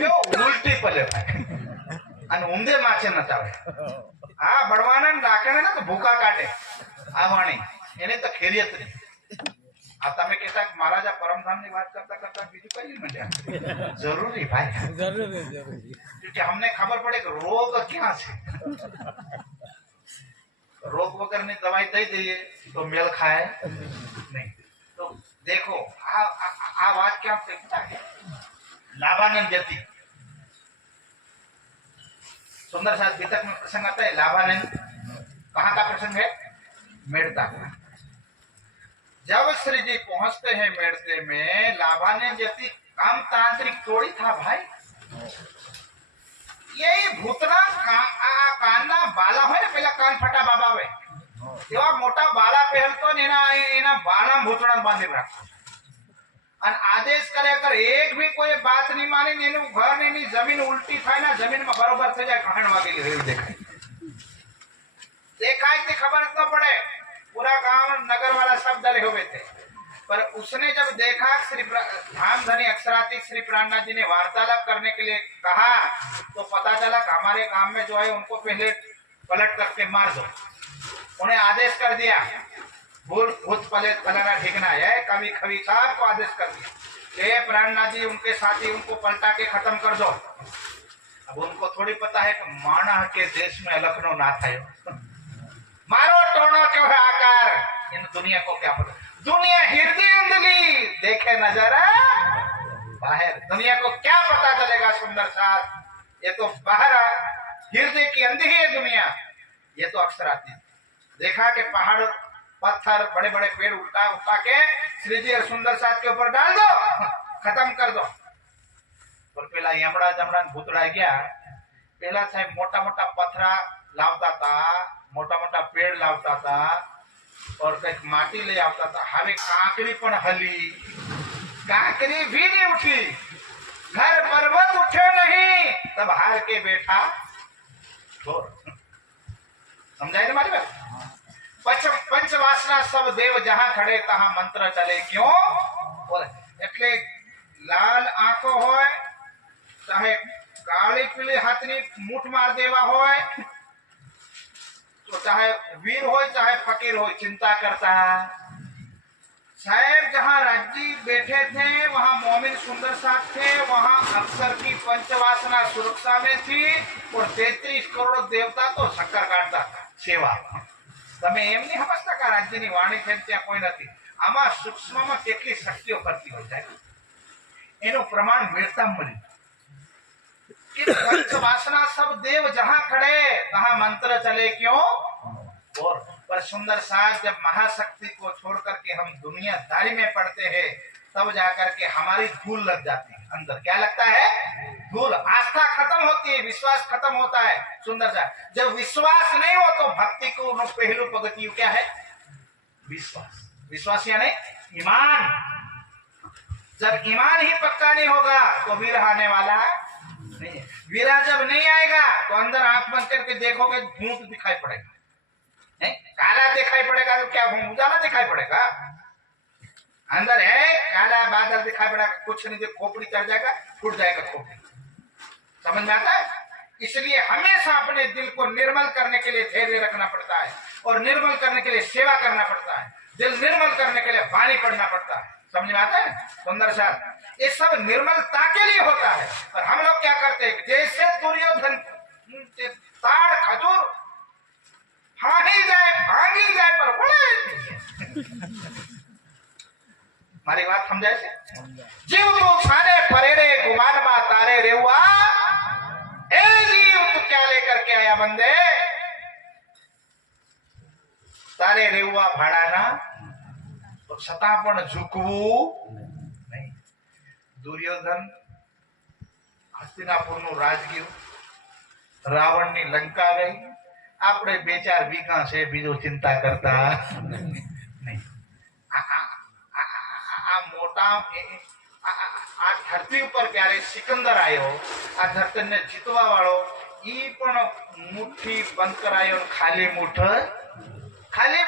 જો ઉલટી પલે ભાઈ અને ઊંધે માછે નચાવે. આ બળવાના ડાકણે ને તો ભૂકા કાઢે. આ વાણી એને તો ખેરિયત નહીં. આ તમે કહેતા મહારાજા પરમધામની વાત કરતા કરતા બીજું કઈ મળ્યા જરૂરી ભાઈ. क्योंकि हमने खबर पड़े कि रोग क्या છે. रोग वगैरह दवाई दे दीजिए तो मेल खाए नहीं. तो देखो आ बात क्या फेंकता है. लाभानंद जति सुंदर साथ वितक में प्रसंग आता है. लाभानंद कहाँ का प्रसंग है? मेड़ता का. जब श्री जी पहुंचते हैं मेड़ते में, लाभानंद जति काम तांत्रिक तोड़ी था भाई. यही भूतरा कानना बाला હોય ને પેલા કાન ફટા બાબા આવે એવા મોટા બાલા પહેરતો ને એના બાલા ભૂતડા બાંધી રાખતો અને આદેશ કરે અગર એક भी કોઈ बात नहीं माने ને એનું ઘર ને એની જમીન ઉલટી થાય ને જમીનમાં બરોબર થઈ જાય. કહણ વાગેલી રહી દેખાય દેખાય તે ખબર જ ન પડે. पूरा गांव नगर वाला सब डरे हुए थे. पर उसने जब देखा श्री धामधनी अक्षराती श्री प्राणनाथ जी ने वार्तालाप करने के लिए कहा तो पता चला कि हमारे गांव में जो है उनको पहले पलट करके मार दो. उन्हें आदेश कर दिया. भूत भूत पलट पलना ठिकना है. कवि खवी साहब को आदेश कर दिया कि प्राणनाथ जी उनके साथी उनको पलटा के खत्म कर दो. अब उनको थोड़ी पता है कि माणा के देश में लखनऊ ना था. मारो टोनो क्यों है आकार. इन दुनिया को क्या पता. दुनिया हृदय अंधली देखे नजर बाहर. दुनिया को क्या पता चलेगा सुंदर साथ. ये तो बाहर हृदय की अंधी है दुनिया. ये तो अक्षराती देखा कि पहाड़ पत्थर बड़े बड़े पेड़ उठा उठा के श्री जी और सुंदर साथ के ऊपर डाल दो, खत्म कर दो. और पेला यमड़ा जमड़ा भूतड़ा गया. पेला साहब मोटा मोटा पत्थरा लावता था, मोटा मोटा पेड़ लावता था और कई माटी ले आता था. हवे कांकरी पण हली. कांकरी भी नहीं उठी. घर पर्वत उठे नहीं तब हार के बैठा छोर. समझाए तुम्हारी बात. पंच वासना सब देव जहां खड़े तहां मंत्र चले क्यों. बोले એટલે લાલ આંખો હોય ચાહે કાળી પીળી હાથની મૂઠ માર દેવા હોય तो चाहे वीर हो चाहे फकीर हो चिंता करता है. साहेब जहाँ राज्य बैठे थे वहाँ मोमिन सुंदर साथ थे. वहाँ अक्सर की पंचवासना सुरक्षा में थी और 33 करोड़ देवता तो शक्कर काटता था सेवा. તમે એમ નહીં સમજતા કે રાજ્યની વાણી છે ત્યાં કોઈ નથી. આમાં સૂક્ષ્મમાં કેટલી શક્તિઓ કરતી હોય છે એનું પ્રમાણ મેળતા મળ્યું. पंचवासना सब देव जहां खड़े तहां मंत्र चले क्यों. और पर सुंदर साथ जब महाशक्ति को छोड़ करके हम दुनियादारी में पड़ते हैं तब जाकर के हमारी धूल लग जाती है अंदर. क्या लगता है? धूल. आस्था खत्म होती है, विश्वास खत्म होता है. सुंदर सा जब विश्वास नहीं हो तो भक्ति को पहलू पगतियु क्या है? विश्वास. विश्वास यानी ईमान. जब ईमान ही पक्का नहीं होगा तो वीर आने वाला नहीं. वीरा जब नहीं आएगा तो अंदर आंख बंद करके देखोगे भूत दिखाई पड़ेगा. काला दिखाई पड़ेगा तो क्या उजाला दिखाई पड़ेगा. अंदर है काला बादल दिखाई पड़ेगा. कुछ नहीं जो खोपड़ी चढ़ जाएगा फूट जाएगा खोपड़ी. समझ में आता है. इसलिए हमेशा अपने दिल को निर्मल करने के लिए धैर्य रखना पड़ता है और निर्मल करने के लिए सेवा करना पड़ता है. दिल निर्मल करने के लिए वाणी पढ़ना पड़ता है. समझ में आता है सुंदर साहब. ये सब निर्मलता के लिए होता है. और हम लोग क्या करते हैं जैसे दुर्योधन ताड़ खजूर हाही जाए भागी जाए पर उड़े. મારી વાત સમજાય છે. જીવ તું છાને પરેડે ગુમાનમાં તારે રેવા. ए जीव तू क्या लेकर के आया बंदे. તારે રેવવા ભાડાના તો છતાં પણ ઝૂકવું નહીં. દુર્યોધન હસ્તિનાપુરનું રાજ ગયું, રાવણની લંકા ગઈ. આપણે 2-4 વીઘા છે, બીજું ચિંતા કરતા નહીં. આ મોટા આ ધરતી ઉપર ક્યારે સિકંદર આવ્યો, આ ધરતીને જીતવા વાળો, ઈ પણ મુઠ્ઠી બંધ કરાયો, ખાલી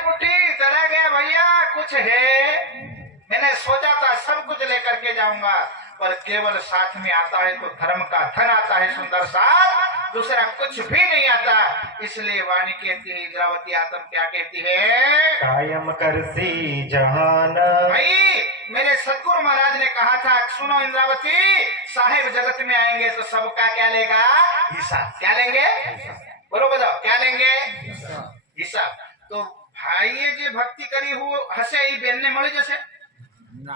मुट्ठी चला गया भैया. कुछ है मैंने सोचा था सब कुछ लेकर के जाऊंगा, पर केवल साथ में आता है तो धर्म का धन आता है सुंदर साथ, दूसरा कुछ भी नहीं आता. इसलिए वाणी कहती है, इंद्रावती आत्म क्या कहती है, कायम करसी जहान. भाई मेरे सदगुरु महाराज ने कहा था, सुनो इंद्रावती, साहेब जगत में आएंगे तो सबका क्या लेगा, हिसाब. क्या लेंगे, बोलो बताओ, क्या लेंगे, हिसाब. तो ભાઈએ જે ભક્તિ કરી હશે એ બેનને મળી જશે ના.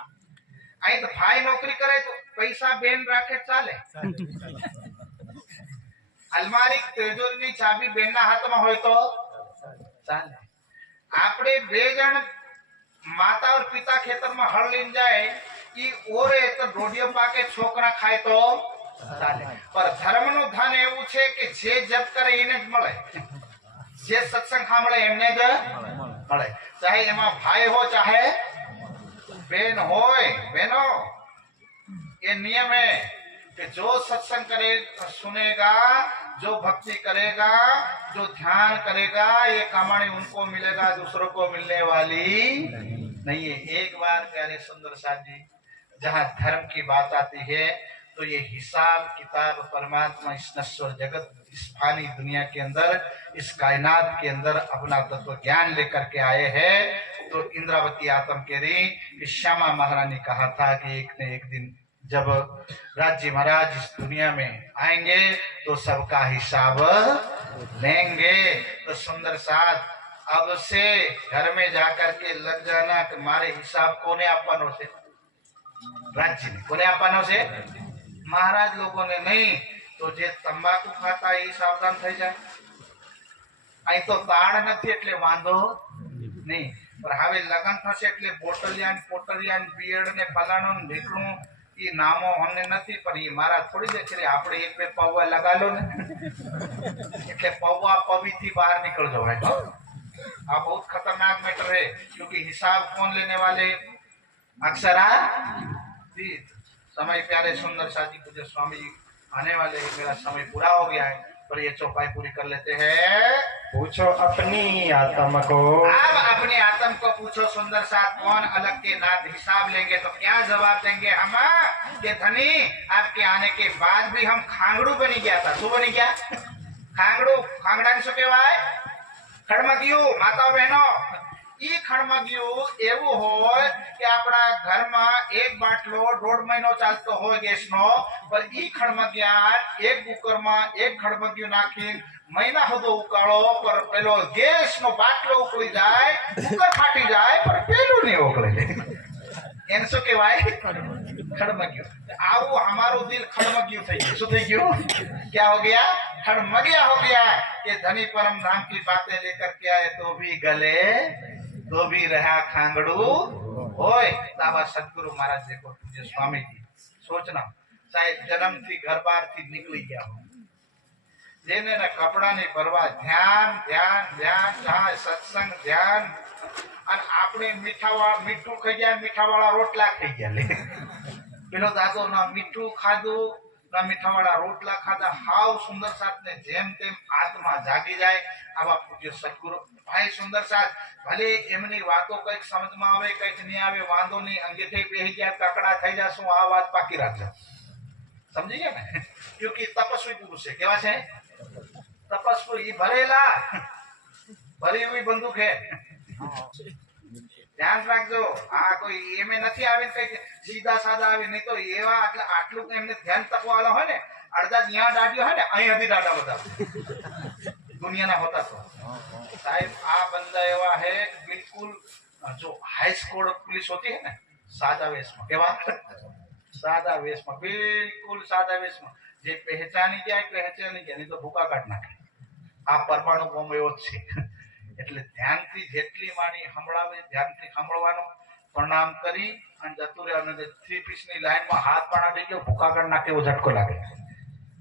અહીં તો ભાઈ નોકરી કરે તો પૈસા બેન રાખે ચાલે. અલમારી તેજોરીની ચાબી બેનના હાથમાં હોય તો ચાલે. આપણે 2 જણ માતા और पिता ખેતરમાં હળ લઈને જાય, ઈ ઓરે તો ડોડિયો પાકે, છોકરા ખાય તો ચાલે. પર ધર્મનું ધન એવું છે કે જે જપ કરે એને જ મળે, જે સત્સંગ સાંભળે એમને જ મળે. ચાહે એમાં ભાઈ હો ચાહે બેન હોય. બહેનો, ये नियम है कि जो सत्संग करे सुनेगा, जो भक्ति करेगा, जो ध्यान करेगा, ये कमानी उनको मिलेगा, दूसरों को मिलने वाली नहीं है. एक बार प्यारे सुंदर साथ जी, जहाँ धर्म की बात आती है तो ये हिसाब किताब परमात्मा इस नश्वर जगत, इस फानी दुनिया के अंदर, इस कायनात के अंदर अपना तत्व ज्ञान लेकर के आए हैं. तो इंद्रावती आत्म के रही कि श्यामा महारानी कहा था कि एक न एक दिन जब राज्य महाराज इस दुनिया में आएंगे तो सबका हिसाब लेंगे. तो सुंदर साथ अब से घर में जाकर के लग जाना कि मारे हिसाब कोने आपવાનો છે, राज्य ने कोने आपવાનો છે, महाराज लोगों ने नहीं. तो जे तंबाकू खाता એ સાવધાન થઈ જાય. અહીં તો તાળ નથી એટલે વાંધો નહીં, પણ હવે લગન થશે એટલે બોટલિયા ને પોટલિયા ને બિયડ ને ફલાણું ને ઢીકણું એ નામો અમને નથી, પણ એ મારા થોડી દે છે. આપણે 1-2 પૌવા લગા લો ને એટલે પૌવા પવીથી બહાર निकल जाओ है. આ बहुत खतरनाक मैटर है, क्योंकि हिसाब कौन लेने वाले, अक्षरा तीत. समय प्यारे सुंदर साथी पूज्य स्वामी जी आने वाले हैं. मेरा समय पूरा हो गया है, पर ये चौपाई पूरी कर लेते हैं. पूछो अपनी आत्मा को. अब अपने आत्म को पूछो सुंदर साथ, कौन अलग के नाथ हिसाब लेंगे तो क्या जवाब देंगे हम कि धनी आपके आने के बाद भी हम खांगड़ू बनी गया था. शू बनी गया, खांगड़ू. खांगड़ा ने शू कहेवाय, खड़मगिયું. माताओ बहनों, ઈ ખડમગિયું એવું હોય કે આપણા ઘરમાં એક બાટલો 1.5 મહિનો ચાલતો હોય ગેસનો, પણ ઈ ખડમગિયા એક કુકરમાં એક ખડમગિયું નાખી મહિના સુધી ઉકાળો, પર પેલો ગેસનો બાટલો ઉકળી જાય, કુકર ફાટી જાય, પણ પેલું નહીં ઉકળે. એને શું કહેવાય, ખડમગિયું. આવું અમારું દિલ ખડમગિયું થઈ ગયું. શું થઈ ગયું, क्या हो गया, खड़मगिया हो गया कि धनी परम धाम की बातें लेकर के आए तो भी गले, तो भी रहा खांगड़ू होय. तावा सदगुरु महाराज देखो पूज्य स्वामी जी, सोचना साहेब जन्म थी घर बार थी निकली गया हो, जेने ना कपड़ा नहीं परवा, ध्यान ध्यान ध्यान, जहाँ सत्संग ध्यान. અને આપણે મીઠું ખાઈ ગયા, મીઠાવાળા રોટલા ખાઈ ગયા. લે પેલો દાદો ના મીઠું ખાધું ના મીઠાવાળા રોટલા ખાધા. હાવ સુંદર સાથ ને જેમ તેમ આત્મા જાગી જાય. આવા પૂજ્ય સદગુરુ ભાઈ સુંદર સાથ, ભલે એમની વાતો કઈક સમજમાં આવે કઈક નહીં આવે, વાંધો નહીં. અંગેઠે બેસી ગયા તકડા થઈ જશું, આ વાત પાકી રાખજો. સમજી ગયા ને, क्योंकि તપસ્વી પુરુષ છે. કેવા છે તપસ્વી? ભરેલા ભરી हुई बंदूक है. ધ્યાન રાખજો. આ કોઈ એમે નથી આવે કઈ સીધા સાદા આવે, નહીં તો એવા આટલું એમને ધ્યાન તપવાલા હોય ને, અડધા ત્યાં દાઢ્યો હોય ને, અહીં હતી દાડા બધા દુનિયાના હોતા. તો સાહેબ આ બંદા એવા है बिल्कुल जो हाई स्कोर पुलिस होती है ना, सादा वेश में. केवा सादा वेश में, बिल्कुल सादा वेश में. जे पहचानी गया, नहीं तो भूखा काट नाखे. આ પરમાણુ બોમ્બ એવો જ છે. એટલે ધ્યાનથી જેટલી વાણી સંભળાવે ધ્યાનથી સાંભળવાનું, પ્રણામ કરી અને જતું રહેવાનું. 3 પીસની લાઈનમાં હાથ પણ આવી ગયો, ભૂકા કરી નાખે એવો ઝટકો લાગે,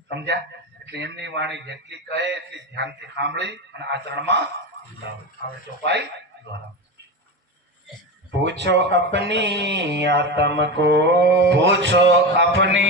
સમજ્યા? એટલે એમની વાણી જેટલી કહે એટલી ધ્યાનથી સાંભળી અને આચરણમાં લાવો. હવે ચોપાઈ દ્વારા पूछो अपनी आत्म को, पूछो अपनी